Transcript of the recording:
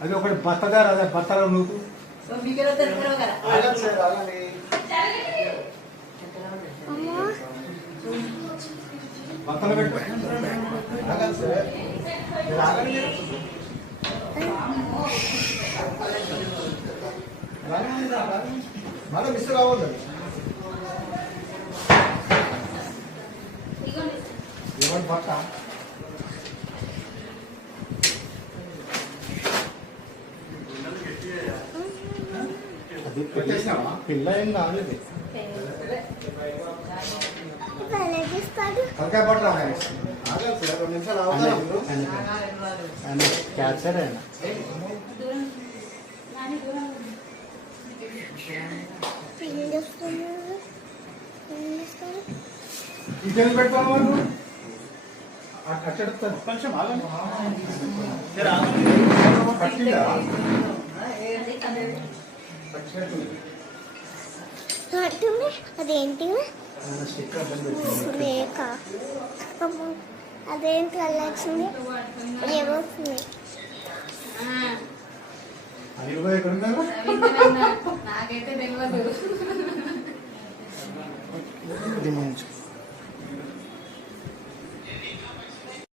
అది ఒకటి బత్తదారు అదే బత్తలో నువ్వు బత్తలు పెట్టు మళ్ళీ మిస్ కావద్దు ఏమంటే పక్క అది పిల్ల ఏం కాలేదు తలకాయ పట్టు ఆయన క్యాన్సర్ ఆయన ఇదేం పెడతాను వాళ్ళు అట్టెడతాను కొంచెం పట్టిందా అదేంటి రేఖ అదేంటి వెళ్ళాల్సింది ఏమవుతుంది అది ఎక్కడ నాకైతే తెలియదు.